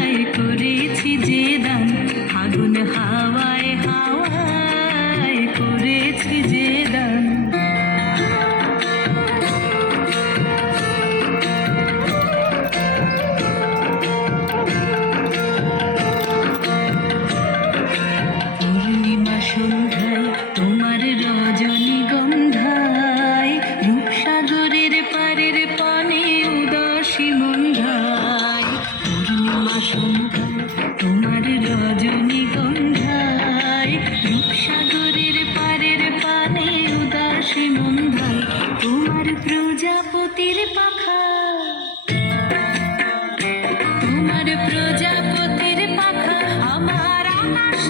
হাওয়ায় করেছি যে দাম আগুন হাওয়ায় পাখা। তোমার প্রজাপতির পাখা আমার আকাশ